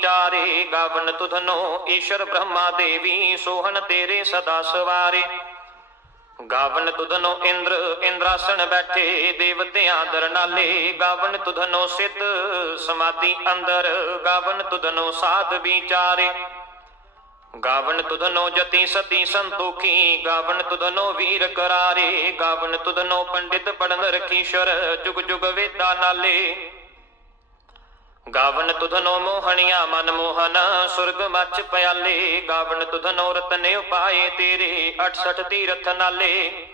ਵਿਚਾਰੇ ਗਾਵਨ ਤੁਧਨੋ ਈਸ਼ਰ ਬ੍ਰਹਮਾ ਦੇਵੀ ਸੋਹਣ ਤੇਰੇ ਸਦਾ ਸਵਾਰੇ। ਗਾਵਨ ਤੁਧਨੋ ਇੰਦਰ, ਇੰਦਰਾਸਣ ਬੈਠੇ ਦੇਵਤਿਆਂ ਦਰਨਾਲੇ ਗਾਵਨ ਤੁਧਨੋ ਸਿੱਧ, ਸਮਾਧੀ ਅੰਦਰ। ਗਾਵਨ ਤੁਧਨੋ ਸਾਧ ਵਿਚਾਰੇ। ਗਾਵਨ ਤੁਧਨੋ ਜਤੀ ਸਤੀ ਸੰਤੋਖੀ। ਗਾਵਨ ਤੁਧਨੋ ਵੀਰ ਕਰਾਰੇ। ਗਾਵਨ ਤੁਧਨੋ ਪੰਡਿਤ ਪੜਨ ਰਖੀਸ਼ਰ। ਜੁਗ ਜੁਗ ਵੇਦਾ ਨਾਲੇ। ਗਾਵਨ ਤੁਧਨੋ ਮੋਹਣੀਆਂ, ਮਨ ਮੋਹਨ, ਸੁਰਗ ਮੱਚ ਪਿਆਲੇ। ਗਾਵਨ ਤੁਧਨੋ ਰਤਨੇ ਉਪਾਏ ਤੇਰੇ 68 ਤੀਰਥ ਨਾਲੇ।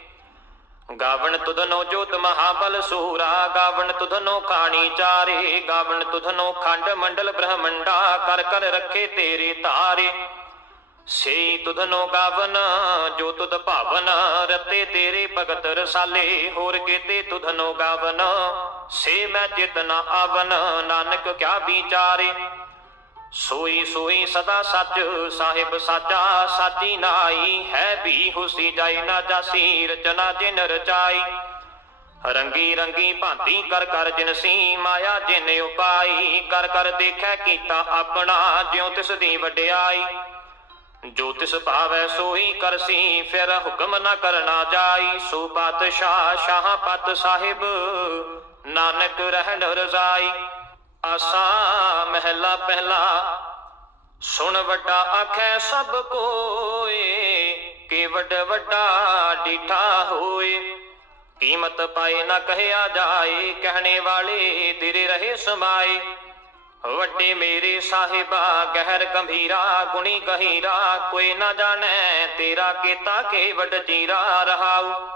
ਗਾਵਨ ਤੁਧਨੋ ਜੋਤ ਮਹਾਬਲ ਸੂਰਾ, ਗਾਵਨ ਤੁਧਨੋ ਖਾਣੀ ਚਾਰੇ। ਗਾਵਨ ਤੁਧਨੋ ਖੰਡ ਮੰਡਲ ਬ੍ਰਹਮੰਡਾ, ਕਰ ਕਰ ਰੱਖੇ ਤੇਰੇ ਤਾਰੇ। ਸੇ ਤੁਧਨੋ ਗਾਵਨ, ਜੋ ਤੁਧ ਭਾਵਨ, ਰਤੇ ਤੇਰੇ ਭਗਤ ਰਸਾਲੇ। ਹੋਰ ਕੀਤੇ ਤੁਧਨੋ ਗਾਵਨ ਸੇ ਮੈਂ ਚਿਤਨਾ ਆਵਨ, ਨਾਨਕ ਕਿਆ ਵਿਚਾਰੇ? ਸੋਈ ਸੋਈ ਸਦਾ ਸੱਚ, ਸਾਹਿਬ ਸਾਚਾ, ਸਾਚੀ ਨਾਈ, ਹੈ ਵੀ ਹੁਸੀ ਜਾਈ, ਨਾ ਜਾਸੀ, ਰਚਨਾ ਜਿਨ ਰਚਾਈ। ਰੰਗੀ ਰੰਗੀ ਭਾਂਤੀ ਕਰ ਕਰ ਜਿਨਸੀ ਮਾਇਆ ਜਿਨ ਉਪਾਈ, ਕਰ ਕਰ ਦੇਖੈ ਕੀਤਾ ਆਪਣਾ, ਜਿਉ ਤਿਸ ਦੀ ਵਡਿਆਈ। ਜੋ ਤਿਸ ਭਾਵੈ ਸੋਈ ਕਰਸੀ ਫਿਰ ਹੁਕਮ ਨਾ ਕਰਨਾ ਜਾਈ। ਸੋ ਪਾਤਸ਼ਾਹ, ਸ਼ਾਹ ਪਤ ਸਾਹਿਬ ਨਾਨਕ ਰਹਿਣ ਰਜ਼ਾਈ, ਆਸਾ ਮਹਿਲਾ ਪਹਿਲਾ। ਸੁਣ ਵੱਡਾ ਆਖੈ ਸਭ ਕੋਏ ਕਿ ਵੱਡ ਵੱਡਾ ਡੀਠਾ ਹੋਏ। ਕੀਮਤ ਪਾਏ ਨਾ ਕਹਿਆ ਜਾਏ, ਕਹਿਣੇ ਵਾਲੇ ਤੇਰੇ ਰਹੇ ਸਮਾਏ। ਵੱਡੇ ਮੇਰੇ ਸਾਹਿਬਾ, ਗਹਿਰ ਗੰਭੀਰਾ, ਗੁਣੀ ਕਹੀਰਾ, ਕੋਈ ਨਾ ਜਾਣੈ ਤੇਰਾ ਕੀਤਾ ਕੇ ਵੱਡ ਜੀਰਾ ਰਹਾਉ।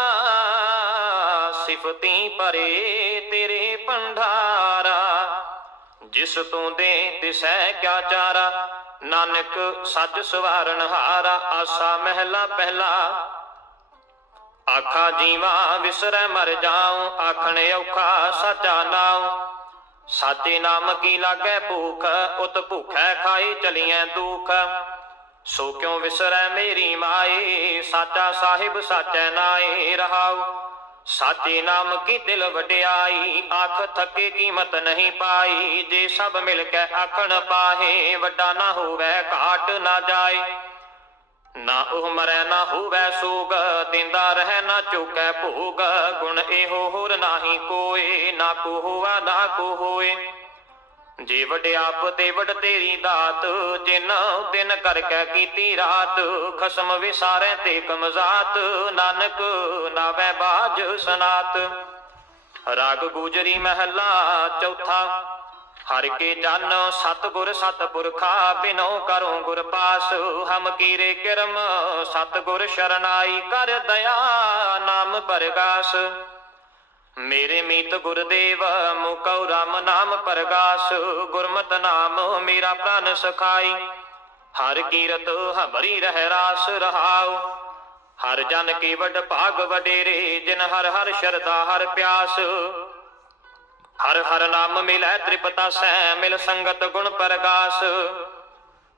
ਸਿਫਤੀ ਭਰੇ ਤੇਰੇ ਪੰਡਾਰਾ ਜਿਸ ਤੂੰ ਦੇ ਤਿਸੈ ਕਿਆ ਚਾਰਾ। ਨਾਨਕ ਸੱਚ ਸਵਾਰਨ ਹਾਰਾ, ਆਸਾ ਮਹਿਲਾ ਪਹਿਲਾ। ਆਖਾ ਜੀਵਾ ਵਿਸਰੈ ਮਰ ਜਾਉ, ਆਖਣ ਔਖਾ ਸਚਾ ਨਾਉ। ਸਾਚੇ ਨਾਮ ਕੀ ਲਾਗੈ ਭੂਖ, ਉਤ ਭੁਖੈ ਖਾਈ ਚਲੀਐ ਦੁਖ। ਸੋ ਕਿਉ ਵਿਸਰੈ ਮੇਰੀ ਮਾਏ, ਸਾਚਾ ਸਾਹਿਬ ਸਾਚੈ ਨਾਏ ਰਹਾਉ। ਸਾਚੇ ਨਾਮ ਕੀ ਦਿਲ ਵਡਿਆਈ? ਆਖ ਥਕੇ ਕੀਮਤ ਨਹੀਂ ਪਾਈ। ਜੇ ਸਭ ਮਿਲ ਕੇ ਆਖਣ ਪਾਹੇ, ਵੱਡਾ ਨਾ ਹੋਵੇ, ਘਾਟ ਨਾ ਜਾਏ। ਨਾ ਉਹ ਮਰੈ, ਨਾ ਹੋਵੇ ਸੋਗ, ਦਿੰਦਾ ਰਹਿ, ਨਾ ਚੁਕੈ ਭੋਗ। ਗੁਣ ਇਹੋ ਹੋਰ ਨਾਹੀ ਕੋਏ, ਨਾ ਕੋ ਹੋਆ, ਨਾ ਕੋ ਹੋਏ। ਜੇ ਵਡਿਆਪ ਤੇ ਵਡ ਤੇਰੀ ਦਾਤ, ਜਿਨ ਦਿਨ ਕਰਕੇ ਕੀਤੀ ਰਾਤ, ਖਸਮ ਵਿਸਾਰੈ ਤੇ ਕਮਜ਼ਾਤ ਨਾਨਕ ਨਾਵੇ ਬਾਜ ਸਨਾਤ। ਰਾਗ ਗੁਜਰੀ ਮਹਿਲਾ ਚੌਥਾ, ਹਰ ਕੇ ਜਨ ਸਤਗੁਰ ਸਤਪੁਰਖਾ, ਬਿਨੋ ਕਰੋ ਗੁਰ ਪਾਸ, ਹਮ ਕੀਰੇ ਕਿਰਮ ਸਤਗੁਰ ਸ਼ਰਨਾਈ ਕਰ ਦਇਆ, ਨਾਮ ਪਰਗਾਸ। ਮੇਰੇ ਮੀਤ ਗੁਰਦੇਵ, ਮੁਕਉ ਰਾਮ ਨਾਮ ਪਰਗਾਸ, ਗੁਰਮਤਿ ਨਾਮ ਮੇਰਾ ਪ੍ਰਾਨ ਸਖਾਈ। ਹਰ ਕੀਰਤ ਹਮਰੀ ਰਹਿ ਰਾਸ ਰਹਾਉ। ਹਰ ਜਨ ਕੀ ਵਡ ਭਾਗ ਵਡੇਰੇ, ਜਿਨ ਹਰ ਹਰ ਸ਼ਰਧਾ ਹਰ ਪਿਆਸ। ਹਰ ਹਰ ਨਾਮ ਮਿਲੈ ਤ੍ਰਿਪਤਾ ਸੈ, ਮਿਲ ਸੰਗਤ ਗੁਣ ਪਰਗਾਸ।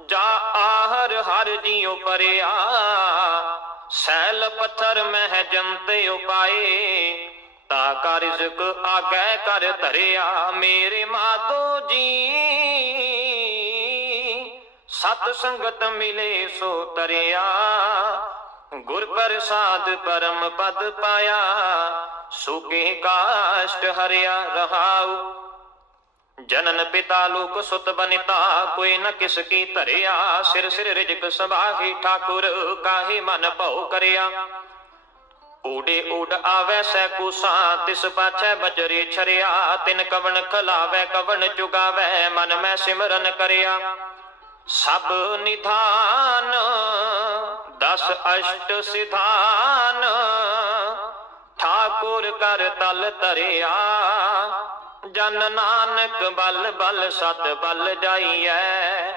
ਜਾ ਆਹਰ ਹਰ ਜੀਉ ਪਰਿਆ, ਸੈਲ ਪੱਥਰ ਮਹਿ ਜੰਤ ਉਪਾਏ, ਤਾ ਕਾ ਰਿਜ਼ਕ ਆਗੈ ਕਰ ਧਰਿਆ, ਮੇਰੇ ਮਾਤੋ ਜੀ। ਸਤ ਸੰਗਤ ਮਿਲੇ ਸੋ ਤਰਿਆ, ਗੁਰ ਪ੍ਰਸਾਦ ਪਰਮ ਪਦ ਪਾਇਆ ਸੁਕੇ ਕਾਸ਼ਟ ਹਰਿਆ ਰਹਾਉ। ਜਨਨ ਪਿਤਾ ਲੋਕ ਸੁਤ ਬਨਿਤਾ, ਕੋਈ ਨ ਕਿਸ ਕੀ ਧਰਿਆ। ਸਿਰ ਸਿਰ ਰਿਜਕ ਸਬਾਹੀ ਠਾਕੁਰ, ਕਾਹੇ ਮਨ ਭਉ ਕਰਿਆ। ਊੜੇ ਊੜ ਆਵੈ ਸੈ ਕੂਸਾ, ਤਿਸ ਪਾਛੈ ਬਜਰੇ ਛਰਿਆ। ਤਿਨ ਕਵਣ ਖਲਾਵੈ, ਕਵਣ ਚੁਗਾਵੈ, ਮਨ ਮੈਂ ਸਿਮਰਨ ਕਰਿਆ। ਸਭ ਨਿਧਾਨ, ਦਸ ਅਸ਼ਟ ਸਿਧਾਨ, ਠਾਕੁਰ ਕਰ ਤਲ ਤਰਿਆ ਜਨ ਨਾਨਕ ਬਲ ਬਲ ਸਤ ਬਲ ਜਾਈਐ।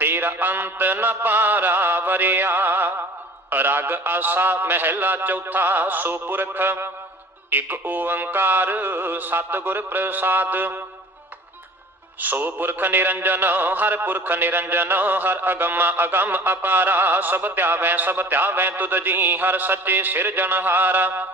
ਤੇਰਾ ਅੰਤ ਨ ਪਾਰਾ ਵਰਿਆ। ਰਗ ਆਸਾ ਮਹਿਲਾ ਚੌਥਾ ਸੋ ਪੁਰਖ ਇਕ ਓੰਕਾਰ ਸਤਿਗੁਰ ਪ੍ਰਸਾਦ। ਸੋ ਪੁਰਖ ਨਿਰੰਜਨ, ਹਰ ਪੁਰਖ ਨਿਰੰਜਨ, ਹਰ ਅਗਮ ਅਗਮ ਅਪਾਰਾ। ਸਭ ਧਿਆਵੈ ਸਭ ਧਿਆਵੈ ਤੁਧ ਜੀ, ਹਰ ਸੱਚੇ ਸਿਰਜਣਹਾਰਾ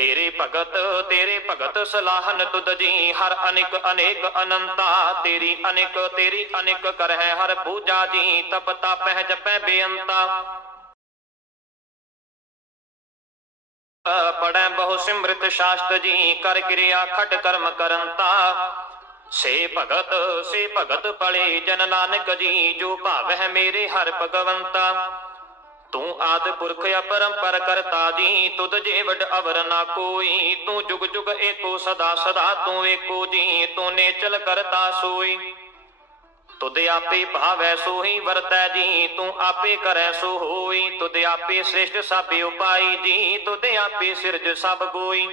ਤੇਰੇ ਭਗਤ ਤੇਰੇ ਭਗਤ ਸਲਾਹਨ ਤੁਧ ਜੀ, ਹਰ ਅਨੇਕ ਅਨੇਕ ਅਨੰਤਾ। ਤੇਰੀ ਅਨੇਕ ਤੇਰੀ ਅਨੇਕ ਕਰ ਹਰ ਪੂਜਾ ਜੀ, ਤਪ ਤਪਹਿ ਜਪੈ ਬੇਅੰਤਾ। ਪੜੈ ਬਹੁ ਸਿਮ੍ਰਿਤ ਸ਼ਾਸਤ ਜੀ, ਕਰ ਕਿਰਿਆ ਖਟ ਕਰਮ ਕਰੰਤਾ। ਸੇ ਭਗਤ ਸੇ ਭਗਤ ਪਲੇ ਜਨ ਨਾਨਕ ਜੀ, ਜੋ ਭਾਵ ਹੈ ਮੇਰੇ ਹਰ ਭਗਵੰਤਾ। ਤੂੰ ਆਦ ਪੁਰਖ ਅਪਰੰਪਰ ਕਰਤਾ ਜੀ, ਤੁਧ ਜੇ ਵਡ ਅਵਰ ਨਾ ਕੋਈ, ਤੂੰ ਜੁਗ ਜੁਗ ਏਕੋ ਸਦਾ ਸਦਾ ਤੂੰ ਏਕੋ ਜੀ, ਤੂੰ ਨੇਚਲ ਕਰਤਾ ਸੋਈ। ਤੁਧ ਆਪੇ ਭਾਵੈ ਸੋਈ ਵਰਤੈ ਜੀ, ਤੂੰ ਆਪੇ ਕਰੈ ਸੋ ਹੋਈ ਤੁਧ ਆਪੇ ਸ੍ਰਿਸ਼ਟ ਸਭ ਉਪਾਈ ਜੀ, ਤੁਧ ਆਪੇ ਸਿਰਜ ਸਭ ਕੋਈ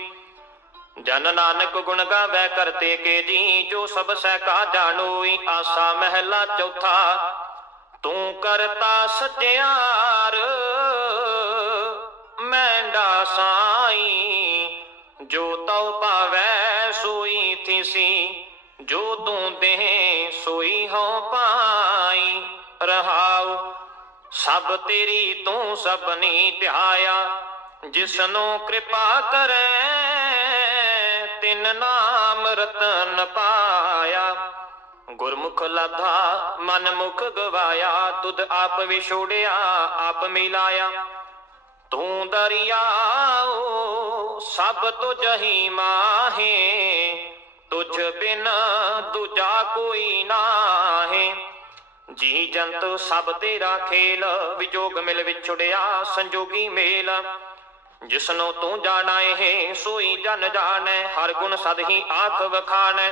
ਜਨ ਨਾਨਕ ਗੁਣ ਗਾਵੈ ਕਰਤੇ ਕੇ ਜੀ, ਜੋ ਸਭ ਸਹਿ ਕਾ ਜਾਣੋਈ ਆਸਾ ਮਹਿਲਾ ਚੌਥਾ ਤੂੰ ਕਰਤਾ ਸਚਿਆਰ ਮੈਂਡਾ ਸਾਈ ਜੋ ਤਉ ਪਾਵੈ ਸੋਈ ਥੀਸੀ, ਜੋ ਤੂੰ ਦੇ ਸੋਈ ਹਉ ਪਾਈ। ਰਹਾਉ, ਸਭ ਤੇਰੀ ਤੂੰ ਸਭਨੀ ਧਿਆਇਆ ਜਿਸਨੂੰ ਕਿਰਪਾ ਕਰੈ, ਤਿਨ ਨਾਮ ਰਤਨ ਪਾਇਆ। ਗੁਰਮੁਖ ਲਾਧਾ, ਮਨ ਮੁਖ ਗਵਾਇਆ, ਤੁਧ ਆਪ ਵਿਛੋੜਿਆ, ਆਪ ਮਿਲਾਇਆ। ਤੂੰ ਦਰਿਆਓ ਸਭ ਤੁਝ ਹੀ ਮਾਹੇ, ਤੁਝ ਬਿਨ ਦੂਜਾ ਕੋਈ ਨਾਹੀ। ਜੀ ਜੰਤ ਸਭ ਤੇਰਾ ਖੇਲ, ਵਿਜੋਗ ਮਿਲ ਵਿਛੜਿਆ, ਸੰਜੋਗੀ ਮੇਲ। ਜਿਸਨੂੰ ਤੂੰ ਜਾਣਾ ਏ ਸੋਈ ਜਨ ਜਾਣੈ, ਹਰ ਗੁਣ ਸਦ ਹੀ ਆਖ ਵਖਾਣੈ।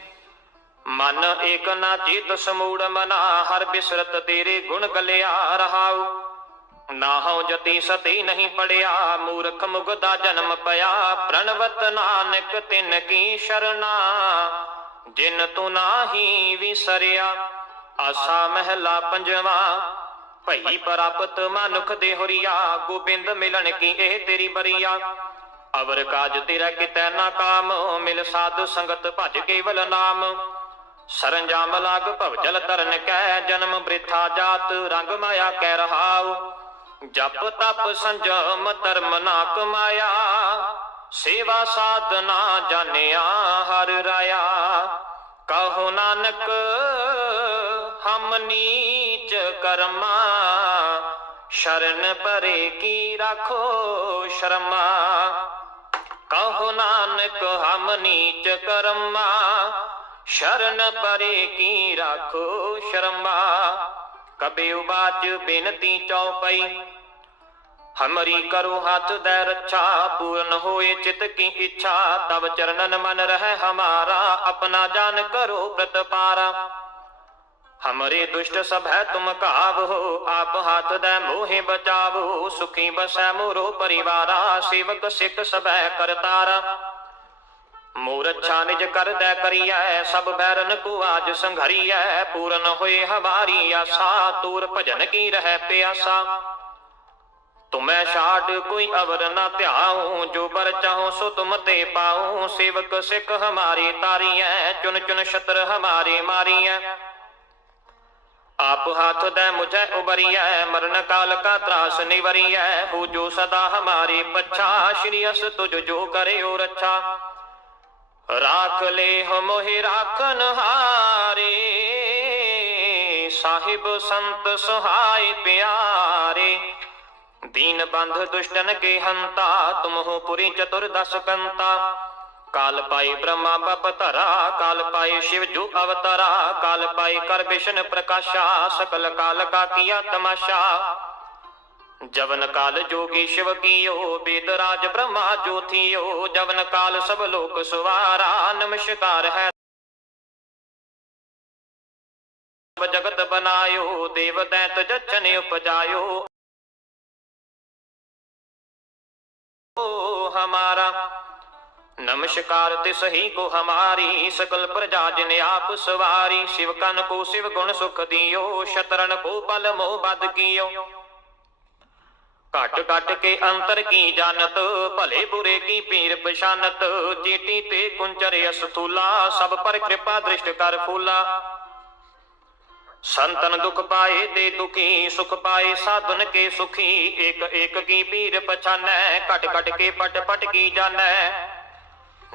ਮਨ ਏਕ ਨਾ ਚਿਤ ਸਮੂੜ ਮਨਾ, ਹਰ ਬਿਸਰਤ ਤੇਰੇ ਗੁਣ ਗਲਿਆ ਰਹਾਉ। ਨਾ ਹਉ ਜਤੀ ਸਤੀ ਨਹੀਂ ਪੜਿਆ, ਮੂਰਖ ਮੁਗਦਾ ਜਨਮ ਪਿਆ। ਪ੍ਰਣਵਤ ਨਾਨਕ ਤਿਨ ਕੀ ਸ਼ਰਨਾ, ਜਿਨ ਤੂੰ ਨਾਹੀ ਵਿਸਰਿਆ। ਆਸਾ ਮਹਿਲਾ ਪੰਜਵਾ, ਭਈ ਪ੍ਰਾਪਤ ਮਨੁਖ ਦੇ ਹੁਰੀਆ। ਗੋਬਿੰਦ ਮਿਲਣ ਕੀ ਇਹ ਤੇਰੀ ਬਰੀਆ। ਅਵਰ ਕਾਜ ਤੇਰਾ ਕਿਤੈ ਨਾ ਕਾਮ, ਮਿਲ ਸਾਧ ਸੰਗਤ ਭਜ ਕੇਵਲ ਨਾਮ। ਸਰੰਜਾਮ ਲਾਗ ਭਵਜਲ ਤਰਨ ਕੈ ਜਨਮ ਬ੍ਰਿਥਾ ਜਾਤ, ਰੰਗ ਮਾਇਆ ਕੈ ਰਹਾਉ। ਜਪ ਤਪ ਸੰਜਮ ਧਰਮ ਨਾ ਕਮਾਇਆ, ਸੇਵਾ ਸਾਧਨਾ ਜਾਣਿਆ ਹਰ ਰਾਇਆ। ਕਹੋ ਨਾਨਕ, ਹਮ ਨੀਚ ਕਰਮਾ, ਸ਼ਰਨ ਪਰੇ ਕੀ ਰੱਖੋ ਸ਼ਰਮਾ। ਕਹੋ ਨਾਨਕ, ਹਮ ਨੀਚ ਕਰਮਾ ਸ਼ਰਨ ਪਰੇ ਕੀ ਰਾਖੋ ਸ਼ਰਮਾ? ਕਬੇ ਉਬਾਚ ਬੇਨਤੀ ਚਉਪਈ ਹਮਰੀ ਕਰੋ ਹੱਥ ਦੇ ਰੱਛਾ, ਪੂਰਨ ਹੋਏ ਚਿਤ ਕੀ ਇੱਛਾ। ਤਬ ਚਰਨਨ ਮਨ ਰਹਿ ਹਮਾਰਾ, ਆਪਣਾ ਜਾਨ ਕਰੋ ਪ੍ਰਤਪਾਰਾ। ਹਮਰੇ ਦੁਸ਼ਟ ਸਭੈ ਹੈ ਤੁਮ ਕਾਵੋ, ਆਪ ਹੱਥ ਦੇ ਮੋਹਿ ਬਚਾਵੋ। ਸੁਖੀ ਬਸੈ ਮੋਰੋ ਪਰਿਵਾਰਾ, ਸੇਵਕ ਸਿੱਖ ਸਭੈ ਕਰਤਾਰਾ। ਮੂਰ ਨਿਜ ਕਰਦੈ ਕਰੀਐ, ਸਭ ਬੈਰਨ ਕੋ ਆਜ ਸੰਘਰੀਐ, ਪੂਰਨ ਹੋਏ ਹਮਾਰੀ ਆਸਾ, ਤੂਰ ਭਜਨ ਕੀ ਰਹਿ ਪਿਆਸਾ। ਤੁਮੈ ਛਾੜ ਕੋਈ ਅਵਰ ਨਾ ਧਿਆਉ, ਜੋ ਬਰ ਚਾਹੋ ਸੋ ਤੁਮ ਤੇ ਪਾਉ, ਸੇਵਕ ਸਿੱਖ ਹਮਾਰੀ ਤਾਰੀਐ, ਚੁਨ ਚੁਨ ਛਤਰ ਹਮਾਰੇ ਮਾਰੀਐ। ਆਪ ਹਾਥ ਦੇ ਮੁਝੈ ਉਬਰੀਐ, ਮਰਨ ਕਾਲ ਕਾ ਤਰਾਸ ਨਿਵਰੀਐ ਹੋ ਜੋ ਸਦਾ ਹਮਾਰੀ ਪਛਾ, ਸ਼੍ਰੀ ਅਸ ਤੁਜ ਜੋ ਕਰਿਓ ਰੱਛਾ। ਰਾਖ ਲੇ ਹਮੋਹਿ ਰਾਖਨ ਹਾਰੇ, ਸਾਹਿਬ ਸੰਤ ਸੁਹਾਇ ਪਿਆਰੇ। ਦੀਨ ਬੰਧ ਦੁਸ਼ਟਨ ਕੇ ਹੰਤਾ ਤੁਮਹੁ ਪੁਰੀ ਚਤੁਰ ਦਸ ਕੰਤਾ। ਕਾਲ ਪਾਈ ਬ੍ਰਹਮਾ ਬਪ ਧਰਾ, ਕਾਲ ਪਾਈ ਸ਼ਿਵ ਜੂ ਅਵਤਾਰਾ, ਕਾਲ ਪਾਈ ਕਰ ਵਿਸ਼ਨ ਪ੍ਰਕਾਸ਼ਾ, ਸਕਲ ਕਾਲ ਕਾ ਕੀਆ ਤਮਾਸ਼ਾ। ਜਵਨ ਕਾਲ ਜੋਗੀ ਸ਼ਿਵ ਕੀਓ ਬੇਦਰਾਜ ਬ੍ਰਹਮਾ ਜੋਥੀਓ। ਜਵਨ ਕਾਲ ਸਭ ਲੋਕ ਸਵਾਰਾ, ਨਮਸਕਾਰ ਹੈ। ਜਗਤ ਬਨਾਇਓ, ਦੇਵ ਦੈਤ ਜਚਨ ਉਪਜਾਇਓ। ਹਮਾਰਾ, ਨਮਸਕਾਰ ਤਿਸ ਹੀ ਕੋ ਹਮਾਰੀ, ਸਕਲ ਪ੍ਰਜਾ ਜਿਨ ਆਪ ਸਵਾਰੀ। ਸ਼ਿਵ ਕਨ ਕੋ ਸ਼ਿਵ ਗੁਣ ਸੁਖ ਦਿਓ, ਸ਼ਤਰਨ ਕੋ ਪਲ ਮੋਹ ਬਦ ਕੀਓ। ਘਟ ਘਟ ਕੇ ਅੰਤਰ ਕੀ ਜਾਣਤ ਭਲੇ ਬੁਰੇ ਕੀ ਪੀਰ ਪਛਾਨਤ ਚੀਟੀ ਤੇ ਕੁੰਚਰ ਅਸਤੂਲਾ ਸਭ ਪਰ ਕਿਰਪਾ ਦ੍ਰਿਸ਼ਟ ਕਰ ਫੂਲਾ ਸੰਤਨ ਦੁਖ ਪਾਏ ਤੇ ਦੁਖੀ ਸੁਖ ਪਾਏ ਸਾਧਨ ਕੇ ਸੁਖੀ ਇੱਕ ਇੱਕ ਕੀ ਪੀਰ ਪਛਾਨੈ ਘਟ ਘਟ ਕੇ ਪਟ ਪਟ ਕੀ ਜਾਣੈ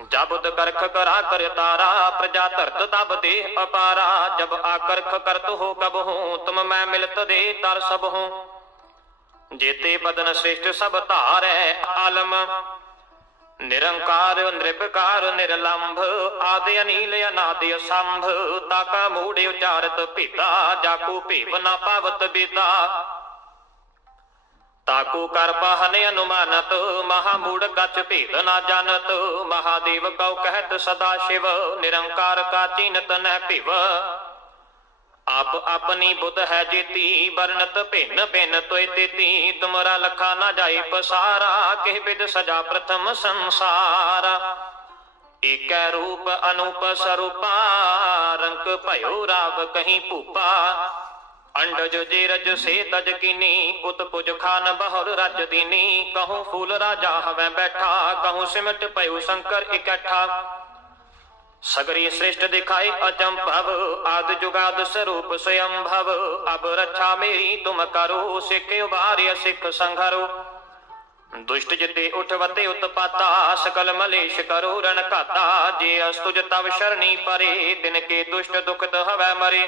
ਜਬਦ ਕਰਖ ਕਰਾ ਕਰ ਤਾਰਾ ਪ੍ਰਜਾ ਧਰਤ ਤਬ ਦੇਹ ਅਪਾਰਾ ਜਬ ਆਕਰਖ ਕਰਤ ਹੋ ਕਬ ਹੂੰ ਤੁਮ ਮੈਂ ਮਿਲਤ ਦੇ ਤਰ ਸਭ ਹੂੰ ਜੇਤੇ ਬਦਨ ਸ੍ਰਿਸ਼ਟ ਸਭ ਧਾਰੈ ਆਲਮ। ਨਿਰੰਕਾਰ ਨਿਰਭਕਾਰ ਨਿਰਲੰਭ, ਆਦਿ ਅਨੀਲ ਅਨਾਦਿ ਸੰਭ, ਤਾਕਾ ਮੂੜ ਉਚਾਰਤ ਭੇਦਾ ਜਾਕੂ ਭੇਵ ਨਾ ਪਾਵਤ ਬੇਦਾ ਤਾਕੂ ਕਰ ਪਹਨ ਅਨੁਮਾਨਤ, ਮਹਾ ਮੂੜ ਕਛ ਭੇਦ ਨਾ ਜਾਣਤ, ਮਹਾਦੇਵ ਕਉ ਕਹਿਤ ਸਦਾ ਸ਼ਿਵ, ਨਿਰੰਕਾਰ ਕਾ ਚੀਨਤ ਨਹਿ ਭਿਵ। ਆਪ ਆਪਣੀ ਬੁੱਧ ਹੈ ਜੇਤੀ ਵਰਣਤ ਭਿੰਨ ਭਿੰਨ ਤੋਇ ਤੇਤੀ ਤੁਮਰਾ ਲਖਾ ਨਾ ਜਾਈ ਪਸਾਰਾ ਕਿਹ ਬਿਦ ਸਜਾ ਪ੍ਰਥਮ ਸੰਸਾਰ। ਏਕੈ ਰੂਪ ਅਨੂਪ ਸਰੂਪਾ, ਰੰਕ ਭਇਓ ਰਾਗ ਕਹੀਂ ਭੂਪਾ। ਅੰਡਜ ਜੇ ਰਜ ਸੇ ਤਜ ਕੀਨੀ, ਉਤ ਪੁਜ ਖਾਨ ਬਹੁਰ ਰਜ ਦੀਨੀ। ਕਹੂੰ ਫੂਲ ਰਾਜਾ ਹਵੇਂ ਬੈਠਾ, ਕਹੂੰ ਸਿਮਟ ਭਇਓ ਸ਼ੰਕਰ ਇਕੱਠਾ। ਸਗਰੀ ਸ੍ਰਿਸ਼ਟ ਦਿਖਾਏ ਅਚੰਭਵ ਆਦ ਜੁਗਾਦ ਸਰੂਪ ਸਯੰਭਵ ਅਬ ਰੱਛਾ ਮੇਰੀ, ਤੁਮ ਕਰੋ, ਸਿੱਖ ਉਬਾਰਿਆ ਸਿੱਖ ਸੰਘਰੋ। ਦੁਸ਼ਟ ਜਿਤੇ ਉਠਵਤੇ ਉਤਪਾਤਾ, ਸਕਲ ਮਲੇਸ਼ ਕਰੋ, ਰਣ ਘਾਤਾ। ਜੇ ਅਸਤੁਜ ਤਵ ਸ਼ਰਣੀ ਪਰੇ ਤਿਨ ਕੇ ਦੁਸ਼ਟ ਦੁਖਤ ਹਵੈ ਮਰੇ।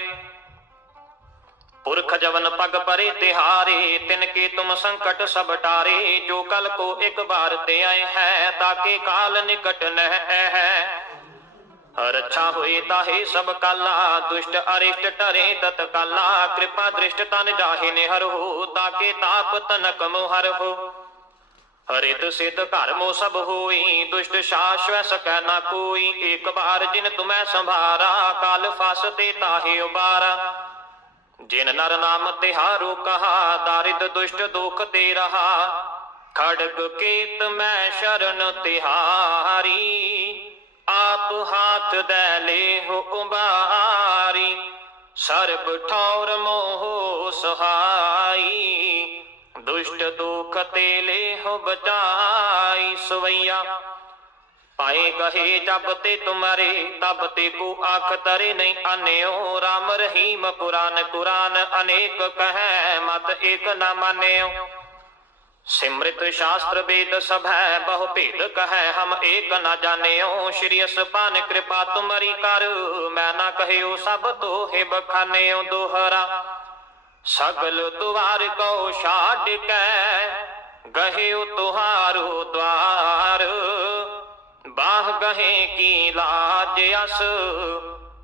ਪੁਰਖ ਜਵਨ ਪਗ ਪਰੇ ਤਿਹਾਰੇ, ਤਿਨ ਕੇ ਤੁਮ ਸੰਕਟ ਸਭ ਟਾਰੇ। ਜੋ ਕਲ ਕੋ ਇੱਕ ਬਾਰ ਤੇ ਆਏ ਹੈ ਤਾਕੇ ਕਾਲ ਨਿਕਟ ਨਹਿ ਹੈ ਰੱਛਾ ਹੋਏ ਤਾਹੇ ਸਭ ਕਾਲਾ, ਦੁਸ਼ਟ ਅਰਿਸ਼ਟ ਟਰੇ ਤਤ ਕਾਲਾ, ਕਿਰਪਾ ਦ੍ਰਿਸ਼ਟ ਤਨ ਜਾਹੇ ਨੇ ਹਰ ਹੋ ਤਾਕੇ ਤਾਪ ਤਨਕ ਮੋ ਹੋ। ਹਰਿਤ ਸਿਧ ਘਰ ਮੋ ਸਭ ਹੋਈ, ਦੁਸ਼ਟ ਸ਼ਾਸ਼ਵ ਸਕੈ ਨਾ ਕੋਈ ਇੱਕ ਬਾਰ ਜਿਨ ਤੁਮੈ ਸੰਭਾਰਾ, ਕਾਲ ਫਸ ਤੇ ਤਾਹੇ ਉਬਾਰਾ। ਜਿਨ ਨਰ ਨਾਮ ਤਿਹਾਰੋ ਕਹਾ, ਦਾਰਿਦ ਦੁਸ਼ਟ ਦੁਖ ਤੇ ਰਹਾ। ਖੜਗ ਕੇਤ ਮੈਂ ਸ਼ਰਨ ਤਿਹਾਰੀ ਆਪ ਹਾਥ ਦੇ ਲੈ ਹੋ ਉਬਾਰੀ ਸਰਬ ਠੌਰ ਮੋਹ ਸਹਾਈ। ਦੁਸ਼ਟ ਦੁਖ ਤੇ ਲੈ ਹੋ ਬਚਾਈ ਸਵਈਆ। ਪਾਏ ਕਹੇ ਜਬ ਤੇ ਤੁਮਰੇ, ਤਬ ਤੇ ਕੋ ਆਖ ਤਰੇ ਨਹੀਂ ਆਨਿਓ। RAM ਰਹੀਮ ਪੁਰਾਨ ਕੁਰਾਨ ਅਨੇਕ ਕਹੈ, ਮਤ ਇਕ ਨਾ ਮਾਨਿਓ। ਸਿਮ੍ਰਿਤ ਸ਼ਾਸਤਰ ਵੇਦ ਸਭ ਹੈ ਬਹੁ ਭੇਦ ਕਹੈ, ਹਮ ਏਕ ਨ ਜਾਣਿਓ। ਸ਼੍ਰੀ ਅਸਪਾਨ ਕਿਰਪਾ ਤੁਮਰੀ ਕਰ, ਮੈਂ ਨਾ ਕਹਿਓ ਸਭ ਤੋਹਿ ਬਖਾਨਿਓ ਦੋਹਰਾ। ਸਗਲ ਦੁਆਰ ਕੋ ਛਾੜ ਕੇ, ਗਹਿਓ ਤੁਹਾਰੋ ਦਵਾਰ। ਬਾਹ ਗਹੇ ਕੀ ਲਾਜ ਅਸ,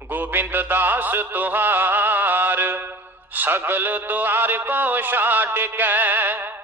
ਗੋਬਿੰਦ ਦਾਸ ਤੁਹਾਰ। ਸਗਲ ਦੁਆਰ ਕੋ ਛਾੜ ਕੈ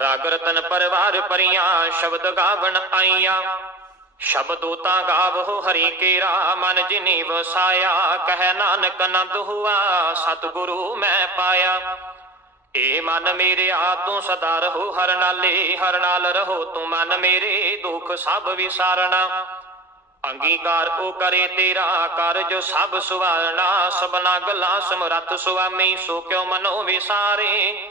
ਰਾਗ ਰਤਨ ਪਰਵਾਰ ਪਰੀਆਂ, ਸ਼ਬਦ ਗਾਵਣ ਆਈਆਂ ਸ਼ਬਦੋ ਤਾਂ ਗਾਵੋ ਹਰੀ ਕੇਰਾ, ਮਨ ਜਿਨੀ ਵਸਾਇਆ, ਕਹਿ ਨਾਨਕ ਆਨੰਦ ਹੁਆ, ਸਤਿਗੁਰੂ ਮੈਂ ਪਾਇਆ। ਏ ਮਨ ਮੇਰੇ ਆ ਤੂੰ ਸਦਾ ਰਹੋ ਹਰ ਨਾਲੇ, ਹਰ ਨਾਲ ਰਹੋ ਤੂੰ ਮਨ ਮੇਰੇ, ਦੁੱਖ ਸਭ ਵਿਸਾਰਣਾ। ਅੰਗੀਕਾਰ ਉਹ ਕਰੇ ਤੇਰਾ, ਕਾਰਜ ਸਭ ਸੁਵਾਰਣਾ ਸਬਨਾ ਗੱਲਾਂ ਸਮਰੱਥ ਸੁਆਮੀ, ਸੋ ਕਿਉ ਮਨੋ ਵਿਸਾਰੇ।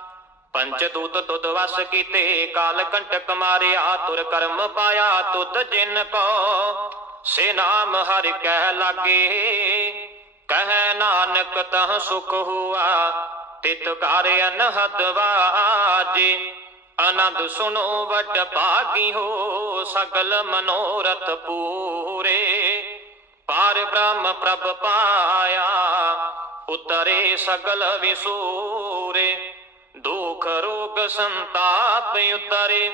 ਪੰਜ ਦੂਤ ਤੁਧ ਵਸ ਕੀਤੇ, ਕਾਲ ਕੰਟਕ ਮਾਰਿਆ, ਤੁਰ ਕਰਮ ਪਾਇਆ ਤੁਧ ਜਿਨ ਕੋ। ਸੇ ਨਾਮ ਹਰਿ ਕਹਿ ਲਾਗੇ, ਕਹਿ ਨਾਨਕ ਤਹ ਸੁਖ ਹੁਆ। ਤਿਤ ਘਰ ਅਨਹਦ ਵਾਜੇ, ਆਨੰਦ ਸੁਨੋ ਵੱਡ ਭਾਗੀ ਹੋ, ਸਗਲ ਮਨੋਰਥ ਪੂਰੇ। ਪਾਰ ਬ੍ਰਹਮ ਪ੍ਰਭ ਪਾਇਆ, ਉਤਰੇ ਸਗਲ ਵਿਸੂਰੇ। ਦੁਖ ਰੋਗ ਸੰਤਾਪ ਉਤਰੇ,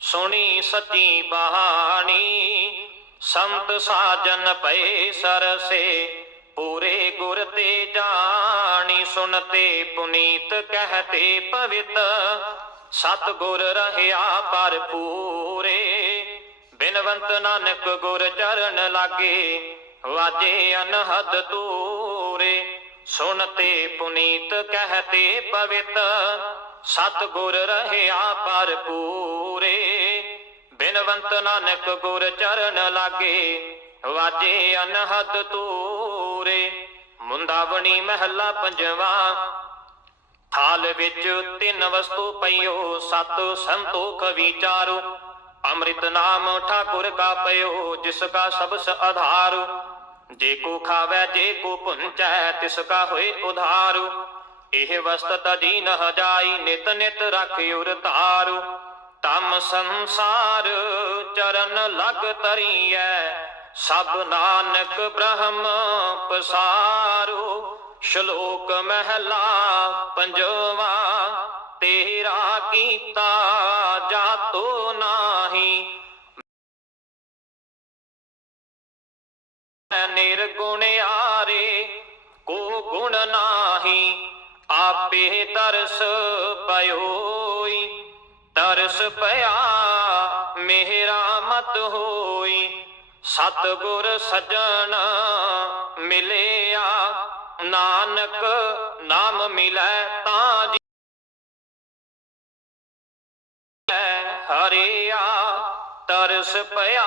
ਸੁਣੀ ਸਤੀ ਬਹਾਣੀ ਸੰਤ ਸਾਜਨ ਪਏ ਸਰਸੇ, ਪੂਰੇ ਗੁਰ ਤੇ ਜਾਣੀ। ਸੁਨਤੇ ਪੁਨੀਤ ਕਹਤੇ ਪਵਿੱਤ ਸਤ ਗੁਰ ਰਹਿਆ ਪਰ ਪੂਰੇ ਬਿਨਵੰਤ ਨਾਨਕ ਗੁਰ ਚਰਨ ਲਾਗੇ, ਵਾਜੇ ਅਨਹਦ ਤੂਰੇ ਸੁਨਤੇ ਪੁਨੀਤ ਕਹਤੇ ਪਵਿੱਤ ਸਤ ਗੁਰ ਰਹਿਆ ਪਰ ਪੂਰੇ ਬਿਨਵੰਤ ਨਾਨਕ ਗੁਰ ਚਰਨ ਲਾਗੇ, ਵਾਜੇ ਅਨਹਦ ਤੂਰੇ ਮੁੰਦਾਵਣੀ ਮਹਿਲਾ ਪੰਜਵਾ, ਥਾਲ ਵਿੱਚ ਤਿੰਨ ਵਸਤੂ ਪਈਓ, ਸਤ ਸੰਤੋਖ ਵਿਚਾਰੋ। ਅੰਮ੍ਰਿਤ ਨਾਮ ਠਾਕੁਰ ਕਾ ਪਇਓ, ਜਿਸ ਕਾ ਸਬਸ ਆਧਾਰ। ਜੇ ਕੋ ਖਾਵੇ, ਜੇ ਕੋ ਪੁੰਚੈ, ਤਿਸ ਕਾ ਹੋਏ ਉਧਾਰ। ਇਹ ਵਸਤ ਤਜੀ ਨ ਜਾਈ, ਨਿਤ ਨਿਤ ਰਖ ਉਰ ਧਾਰੂ। ਤਮ ਸੰਸਾਰ ਚਰਨ ਲਗ ਤਰੀਐ ਸਭ ਨਾਨਕ ਬ੍ਰਹਮ ਪਸਾਰੂ। ਸ਼ਲੋਕ ਮਹਿਲਾ ਪੰਜਵਾ, ਤੇਰਾ ਕੀਤਾ ਜਾਤੋ ਨਾਹੀ। ਨਿਰਗੁਣਿਆਰੇ ਕੋ ਗੁਣ ਨਾਹੀ, ਆਪੇ ਤਰਸ ਪਇਓਈ ਤਰਸ ਪਿਆ ਮੇਰਾ ਮਤ ਹੋਈ ਸਤ ਗੁਰ ਸਜਣ ਮਿਲਿਆ। ਨਾਨਕ ਨਾਮ ਮਿਲੈ ਤਾਂ ਜੀ। ਹਰਿਆ, ਤਰਸ ਪਿਆ